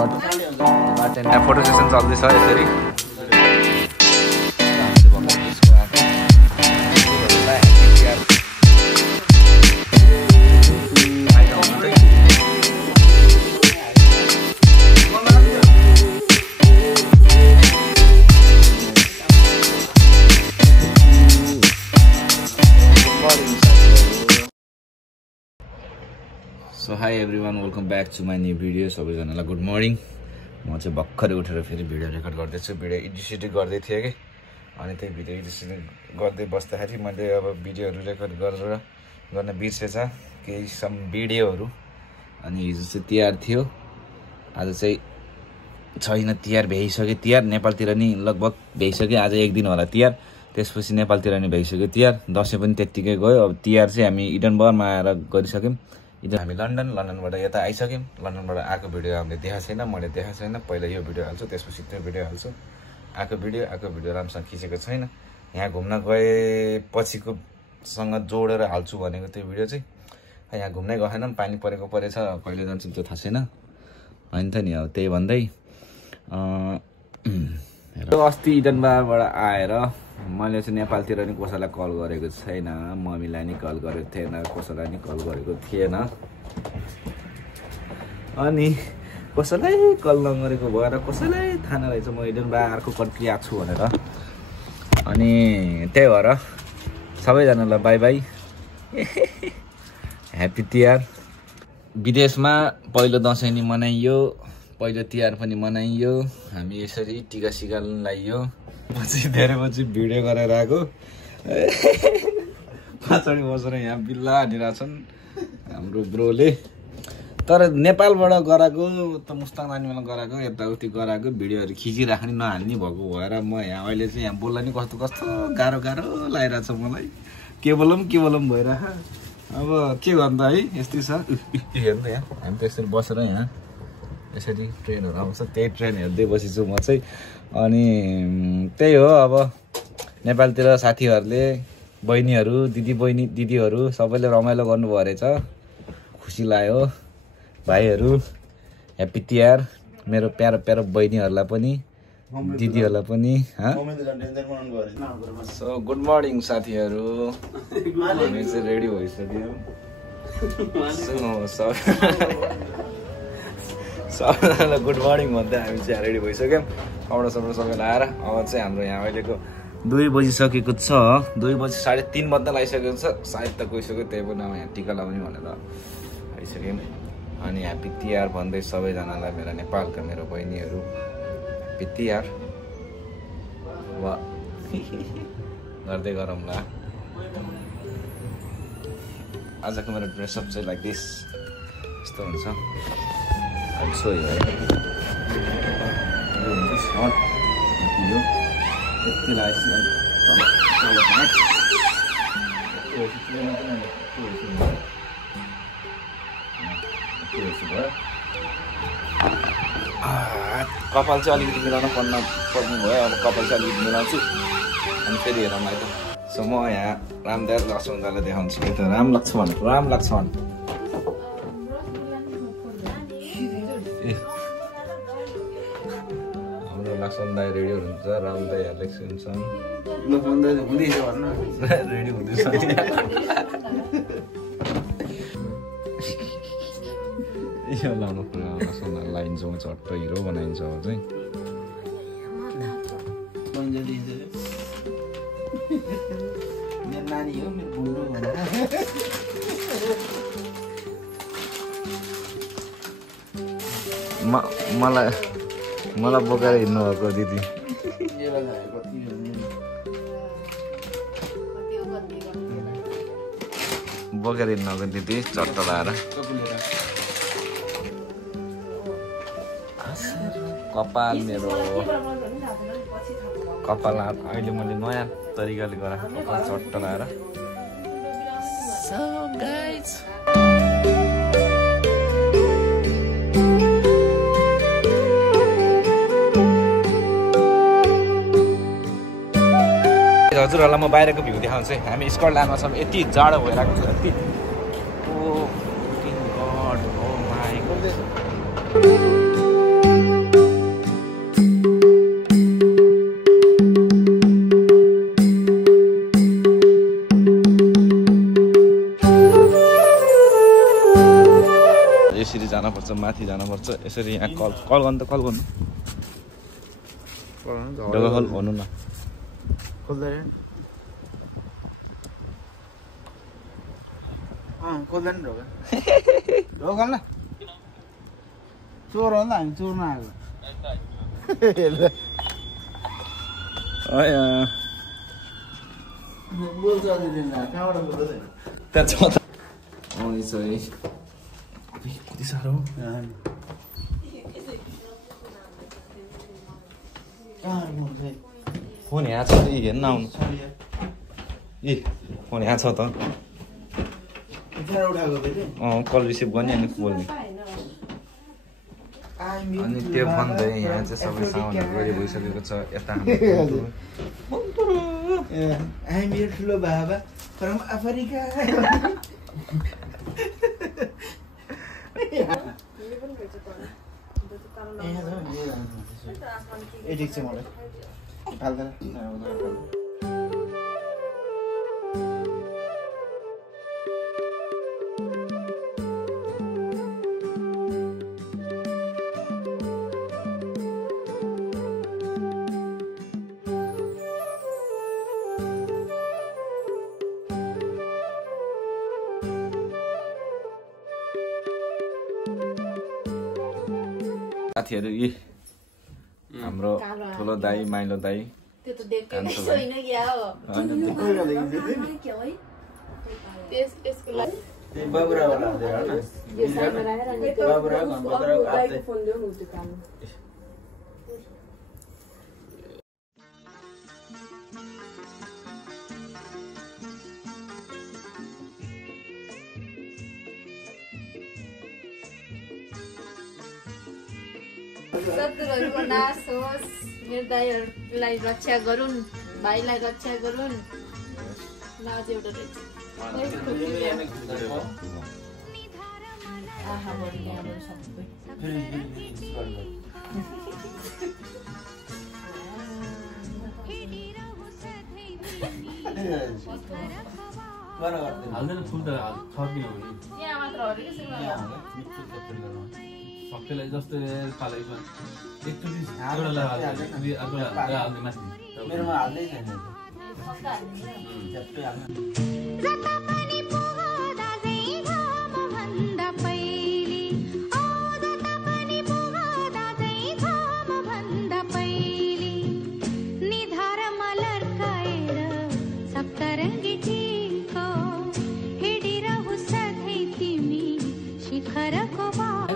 यहाँ photo session चल्दैछ यसरी। So hi everyone, welcome back to my new video. सबैजनालाई गुड मर्निङ। म चाहिँ भर्खरै उठेर फेरि भिडियो रेकर्ड गर्दैछु। भिडियो एडिट गर्दै थिएँ कि, अनि त्यही भिडियो एडिट गर्दै बस्दाखेरि मैले अब भिडियोहरू रेकर्ड गर्न बिर्सेछ केही सम भिडियोहरू। अनि हिजो चाहिँ तिहार थियो, आज चाहिँ छैन। तिहार भ्याइसक्यो। तिहार नेपालतिर नि लगभग भ्याइसक्यो। आज एक दिन होला तिहार, त्यसपछि नेपालतिर नि भइसक्यो तिहार। दसैँ पनि त्यत्तिकै गयो। अब तिहार चाहिँ हामी इडनबर्गमा आएर गरिसक्यौँ। हामी लन्डनबाट यता आइसक्यौँ। लन्डनबाट आएको भिडियो हामीले देखाएको छैन, मैले देखाएको छैन। पहिला यो भिडियो हाल्छु, त्यसपछि त्यो भिडियो हाल्छु। आएको भिडियो राम्रोसँग खिचेको छैन। यहाँ घुम्न गएपछिकोसँग जोडेर हाल्छु भनेको त्यो भिडियो चाहिँ। यहाँ घुम्नै गएन, पानी परेछ, कहिले जान्छौँ त्यो थाहा छैन। होइन त नि, अब त्यही भन्दै अस्ति इडनबर्गबाट आएर मैले चाहिँ नेपालतिर नि कसैलाई कल गरेको छैन। मम्मीलाई नि कल गरेको थिएन, कसैलाई नि कल गरेको थिएन। अनि कसैलाई कल नगरेको भएर कसैलाई थाहा नरहेछ म इडनबर्ग अर्को कन्ट्री आएको छु भनेर। अनि त्यही भएर सबैजनालाई बाई बाई, ह्याप्पी तिहार। विदेशमा पहिलो दसैँ नि मनाइयो, पहिलो तिहार पनि मनाइयो। हामी यसरी टिका सिका लगाइयो। धेरै पछि भिडियो गरेर आएको। पछाडि बसेर यहाँ बिल्ला हानिरहेछन् हाम्रो ब्रोले। तर नेपालबाट गराएको त मुस्ताङ नानीमा गराएको यताउति गराएको भिडियोहरू खिचिराख्ने नहाल्ने भएको भएर म यहाँ अहिले चाहिँ यहाँ बोल्दा नि कस्तो गाह्रो लागिरहेछ मलाई। के बोलौँ भइरह। अब के गर्नु त है, यस्तै छ। हेर्नु त यहाँ हामी त यसरी बसेर यहाँ यसरी ट्रेनहरू आउँछ, त्यही ट्रेन हेर्दै बसेछु म चाहिँ। अनि त्यही हो, अब नेपालतिर साथीहरूले बहिनीहरू दिदीहरू सबैले रमाइलो गर्नुभयो रहेछ, खुसी लाग्यो। भाइहरू ह्याप्पी तिहार। मेरो प्यारो बहिनीहरूलाई पनि, दिदीहरूलाई पनि। सो गुड मर्निङ साथीहरू, हामी चाहिँ रेडी भइसक्यो। सबैजनालाई गुड मर्निङ भन्दै हामी चाहिँ रेडी भइसक्यौँ। कपडा सपडा सबै लगाएर अब चाहिँ हाम्रो यहाँ अहिलेको 2 बजिसकेको छ। 2 बजी 3:30 बज्न लागिसकेको छ। सायद त गइसक्यो, त्यही पनि अब यहाँ टिका लगाउने भनेर आइसक्यौँ। अनि ह्याप्पी तिहार भन्दै सबैजनालाई, मेरो नेपालका मेरो बहिनीहरू ह्याप्पी तिहार वा गर्दै गरौँला। आजको मेरो ड्रेसअप चाहिँ लाइक दिस, यस्तो हुन्छ। I'll show you, right? कपाल चाहिँ अलिकति मिलाउन पर्ने भयो। अब कपाल चाहिँ अलिकति मिलाउँछु अनि फेरि हेरौँ है त। सो म यहाँ रामदेव लक्ष्मणलाई देखाउँछु है त। राम लक्ष्मण लक्ष्मण दाई रेडी हुनुहुन्छ, राम दाई एलेक्स हुन्छन्। रेडी हुँदैछ। यो लाउनु पर्यो लक्ष्मण लाइन्छ, चट्ट हिरो बनाइन्छ अब चाहिँ। मलाई बोकेर हिँड्नु भएको दिदी। बोकेर हिँड्नु भएको दिदी चट्ट लाएर। कपाल मेरो कपाल अहिले मैले नयाँ तरिकाले गराएको कपाल चट्ट लाएर। हजुरहरूलाई म बाहिरको भ्यू देखाउँछु। हामी स्कटल्यान्डमा छौँ। यति जाडो भइरहेको छ, यति ओ गड ओ माई गड। यसरी जानुपर्छ माथि जानुपर्छ यसरी यहाँ कल गर्नु त कल गर्नु ढोका कल भन्नु न खोल्दैन खोल्दैन ढोका ढोका ल चोर हो नि त हामी चोर्न आएको बोल्छ कहाँबाट बोल्छ त्यहाँ छ त कति साह्रो फोन यहाँ छ त हेर्न आउनु ए फोन यहाँ छ त कल रिसिभ गर्ने अनि बोल्ने अनि त्यो भन्दै यहाँ चाहिँ सबै साउन्डहरू गरी भइसकेको छ यता हामी ठुलो बाबा फ्रम अफ्रिका ठिक छ मलाई फाल्दैन साथीहरू यी हाम्रो ठुलो दाई माइलो दाई त्यो त देख्दै छैन क्या हो त्यसको लागि बाबुरा वाला यो साइडमा राखेर अनि बाबुरा घमबरा आते फोन दियो न त्यो काम शत्रुहरूको नाश होस् मेरो दाइहरूलाई रक्षा गरून् भाइलाई रक्षा गरून् लाज एउटा आहा बढी यहाँबाट सबै हाल्दैन फुल त छर्किनु हो यहाँ मात्र हो कि सबैलाई जस्तो पालेको एकचोटि एउटा हाल्दै माथि मेरोमा हाल्दै छैन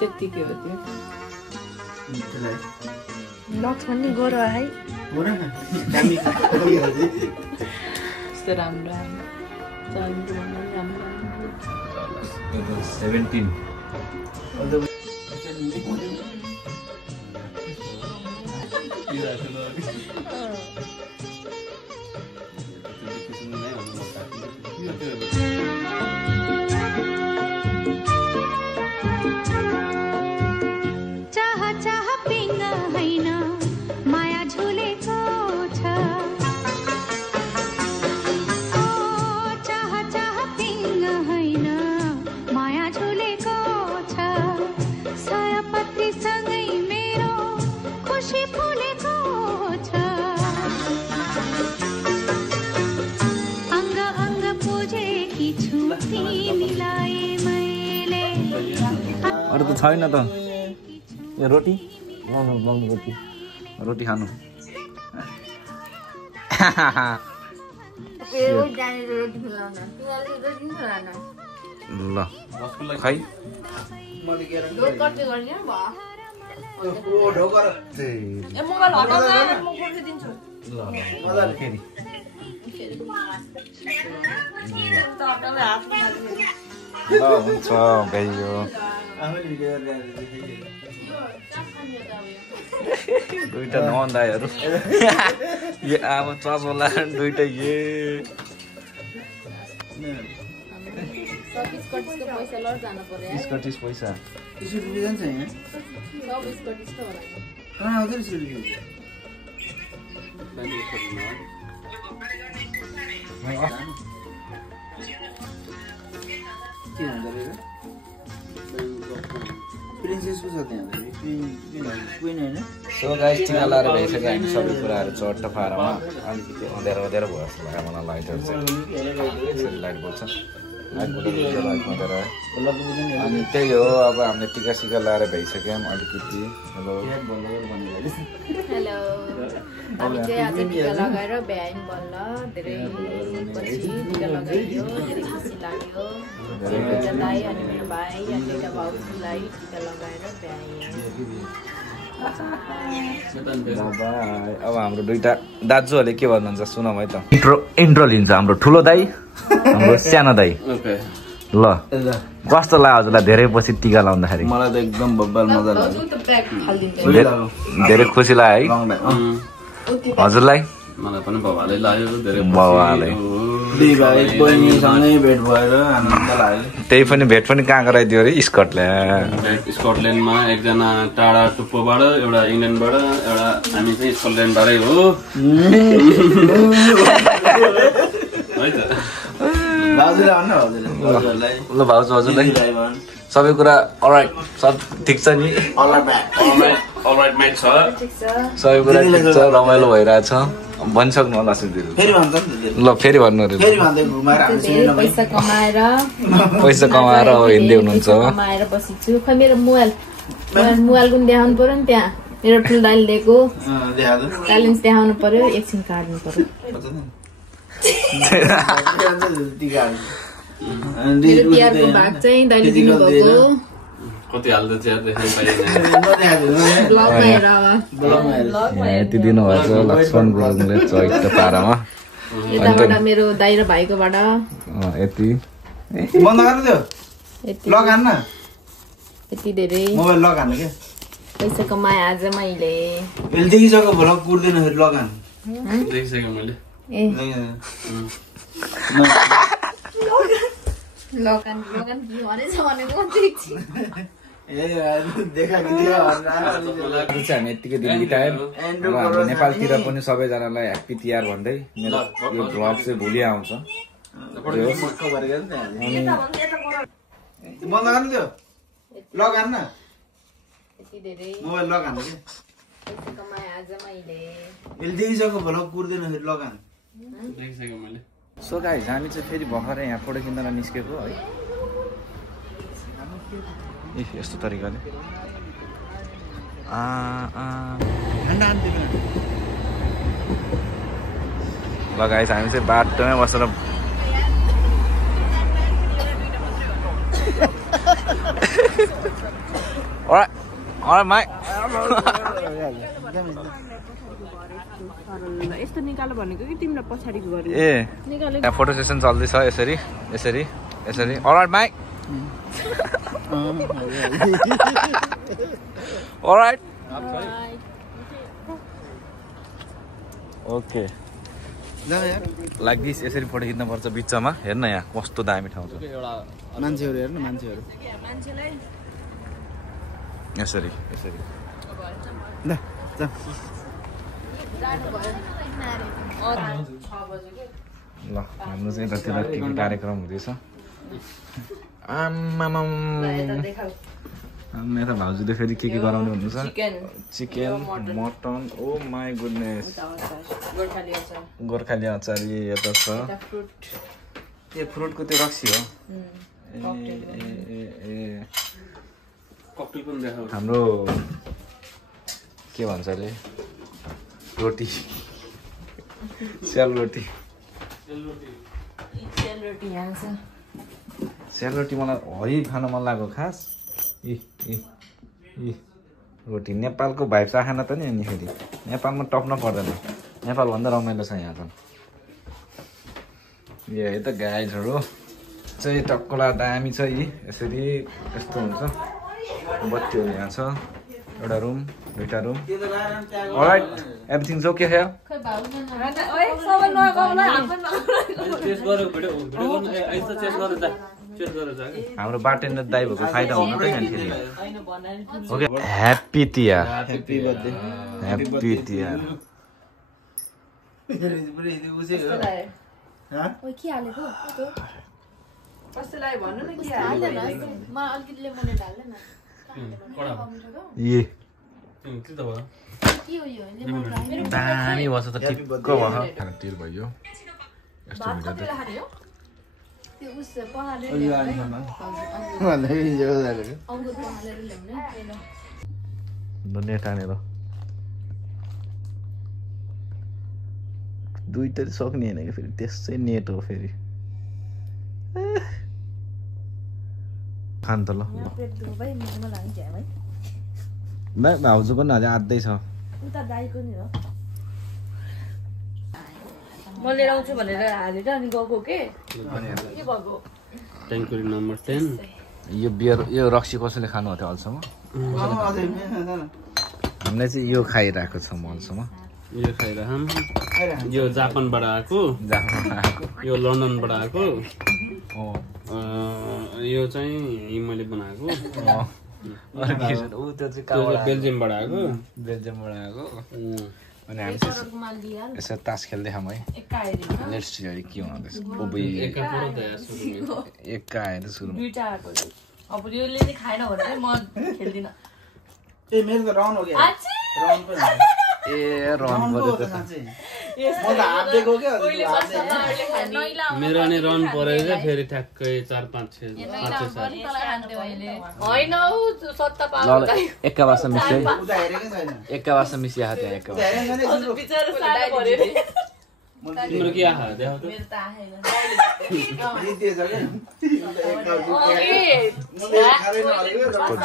त्यतिकै हो त्यो लक्ष्मण नि गोरो है यस्तो राम्रो राम्रो 17 अरू त छैन त यो रोटी रोटी खानु ल खै ल हुन्छ भ्याइयो दुईटा नन्दाइहरू ए अब चसोला दुईटा ए पैसा के हुँदो रहेछ प्रिन्सेसको छ त्यहाँ क्विन होइन सो गाइस टिका लाएर भइसक्यो हामी सबै कुराहरू चट्ट पारमा अलिकति अँध्यारो अँध्यारो भयो जस्तो लाग्यो मलाई लाइटहरू चाहिँ यसरी लाइट बल्छ लाइट बलेर अनि त्यही हो अब हामीले टिका सिका लाएर भइसक्यौँ अलिकति हेलो हेलो हामी चाहिँ आज टिका लगाएर भ्यायौँ बल्ल धेरै पछि टिका लगाइयो धेरै खुसी लाग्यो दुईटालाई अनि मेरो भाइ अनि दुईटा भाउजूलाई टिका लगाएर भ्याएँ अब हाम्रो दुईटा दाजुहरूले के भन्नुहुन्छ सुनौँ है त इन्ट्रो लिन्छ हाम्रो ठुलो दाई हाम्रो सानो दाई ल कस्तो लाग्यो हजुरलाई धेरै पछि टिका लाउँदाखेरि मलाई त एकदम बब्बाल मजा लाग्यो धेरै खुसी लाग्यो है हजुरलाई मलाई पनि भवालै लाग्यो धेरै बाबाले दुई भाइ बहिनीसँगै भेट भएर आनन्द लाग्यो त्यही पनि भेट पनि कहाँ गराइदियो अरे स्कटल्यान्ड स्कटल्यान्डमा एकजना टाढा टुप्पोबाट एउटा इङ्ल्यान्डबाट एउटा हामी चाहिँ स्कटल्यान्डबाटै हो है त भाउजूलाई भन्नु भाउजूलाई ल भाउजू हजुरलाई सबै कुरा अलराइट सब ठिक छ नि अलराइट म्याच छ सबै कुरा ठिक छ रमाइलो भइरहेछ भनिसक्नु होला सुधिरु फेरि भन्छ नि ल फेरि भन्नु अरे फेरि भन्दै घुमाएर हामी धेरै पैसा कमाएर अब हिँड्दै हुनुहुन्छ कमाएर बसिछु खै मेरो मोबाइल पनि देखाउनु पर्यो नि त्यहाँ मेरो ठुलो दाइले दिएको देखाएको ब्यालेन्स देखाउनु पर्यो एकछिन काट्नु पर्यो मेरो तिहारको भाग चाहिँ दाइले दिनुभएको कति हाल्दैछ देख्नै पाइएन ब्लगमा हेर अब यति दिनुभएको छ लक्ष्मण गुरुङले चैत्य पारामा यताबाट मेरो दाइ र भाइकोबाट यति बन्द गर्नु त्यो यति लक हान्न यति धेरै मोबाइल लक हान्नु के पैसा कमाएँ आज मैले यसले देखिसक्यो भोलक कुर्दैन फेरि लक हान्नु देखिसकेँ मैले ए लगन के भनेछ भनेको हामी यतिकै दिन बितायौँ र हाम्रो नेपालतिर पनि सबैजनालाई ह्याप्पी तिहार भन्दै मेरो यो भ्लग चाहिँ भोलि आउँछ बन्द गर्नु त्यो लक हान्न यति धेरै मोबाइल लक हान्नु के पैसा कमाएँ आज मैले यसले देखिसक्यो भोलक कुर्दैन फेरि लक हान्नु देखिसकेँ मैले सो गाइस हामी चाहिँ फेरि भर्खरै यहाँ फोटो खिच्न निस्केको है ए यस्तो तरिकाले ल गाइस हामी चाहिँ बाटोमै बसेर यस्तो निकाल्नु भनेको कि तिम्रो पछाडिको गरी ए यहाँ फोटो सेसन चल्दैछ यसरी यसरी यसरी alright mic alright okay like this यसरी फोटो खिच्नुपर्छ बिचमा हेर्न यहाँ कस्तो दामी ठाउँ छ मान्छेहरू हेर्नु मान्छेहरू यसरी यसरी ल जा ल हाम्रो चाहिँ यतातिर के कार्यक्रम हुँदैछ मेरो भाउजूले फेरि के गराउने हुनुहुन्छ chicken mutton oh my goodness Gorkhali अचार यता छ ए फ्रुटको त्यो रक्सी हो ककटेल पनि देखाउ हाम्रो के भन्छ अरे रोटी सेलरोटी सेलरोटी मलाई हरि खान मन लाग्यो खास रोटी नेपालको भाइब चाहना त नि अनि फेरि नेपालमा टप्न पर्दैन नेपालभन्दा रमाइलो छ यहाँ त यो है त गाइजहरू चाहिँ टक्कला दामी छ यी यसरी यस्तो हुन्छ बत्तीहरू यहाँ छ एउटा रुम दुईटा room all right everything is okay here हाम्रो बारटेन्डर दाइ भएको फाइदा हुनु त यहाँ okay happy Tihar happy birthday happy Tihar कस्तो लाग्यो भन्नु न के हाल्दैन म अलिकति लेमोनेड हाल्दैन ए त्यो त भयो के हो यो लेमन दामी बस्छ त टिक्क भयो तेल भयो यस्तो मिठो त त्यो उस पहाडले यो आइसम्म भन्दै यो जालेको अङ्गुर पहाडले ल्याउने नेट हानेर दुईटा सक्ने होइन कि फेरि त्यसै नेट हो फेरि खान त ल भाउजू पनि अझै आँट्दै छ म लिएर आउँछु भनेर हालेर अनि गएको के भएको ट्याङ्कुरी नम्बर 10 यो बियर यो रक्सी कसैले खानु हो अहिलेसम्म हामीले चाहिँ यो खाइरहेको छौँ अहिलेसम्म यो खाइरहम यो जापानबाट आएको यो लन्डनबाट आएको यो चाहिँ मैले बनाएको बेल्जियमबाट आएको अनि हामी यसो तास खेल्दै खाऊँ है लेट्स सी के हुँदैछ एक्का आएर सुरु अब योले चाहिँ खाएन भने म खेल्दिन ए मेरो त राउन्ड हो क्या राउन्ड पनि ए रन पर्यो त म त हातेको के मेरो अनि रन परेर फेरि ठ्याक्कै 4-5-6 होइन सत्ता ल एक्का भाषा मिस्यो है उता हेरेकै छैन एक्का भाषा मिसिया त्यहाँ एक्का भाषा तिम्रो के आहा देखाउ त जितेछ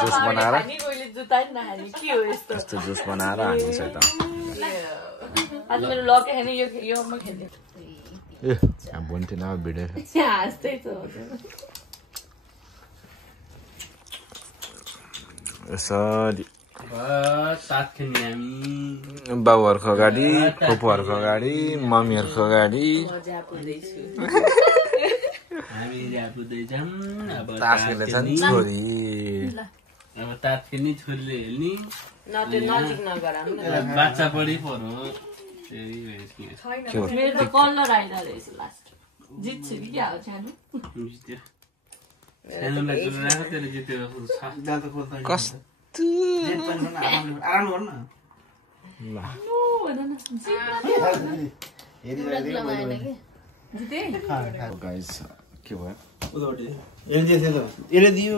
जुस बनाएर यस्तो जुस बनाएर हालिन्छ त ए भन्थेन भिडियो यसरी साथ खेल्ने हामी बाबुहरूको अगाडि फुपूहरूको अगाडि मम्मीहरूको अगाडि हामी जापुदैछौँ अब तास खेल्दैछन् छोरी अब तास खेल्ने छोरीले हेल्ने बाच्चा बढी पर्यो मेरो त कलर आइरहेको लास्ट जित्छु कि क्या हो सानो सानोलाई चुराएको त्यसले जित्यो कस्तो आराम गर्नु गाइस के भयो यसले दियो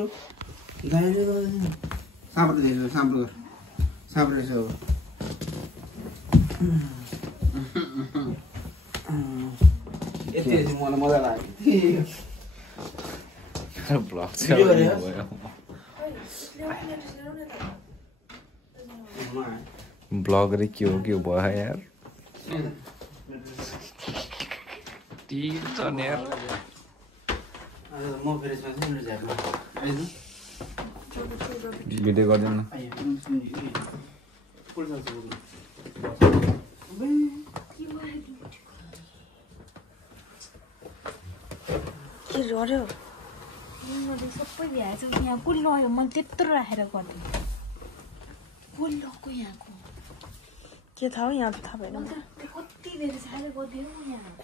गाईले साँप्रो दियो साँप्रो रहेछ अब यति मलाई मजा लाग्यो ब्लग ब्लग रे के हो भयो यार यार म फेरि भिडियो गर्दैन के रह्यो सबै भ्याएछ यहाँ को लयो मैले त्यत्रो राखेर गर्दै को लको यहाँको के थाहा हो यहाँ त थाहा भएन कति धेरै साह्रो गरिदियो यहाँको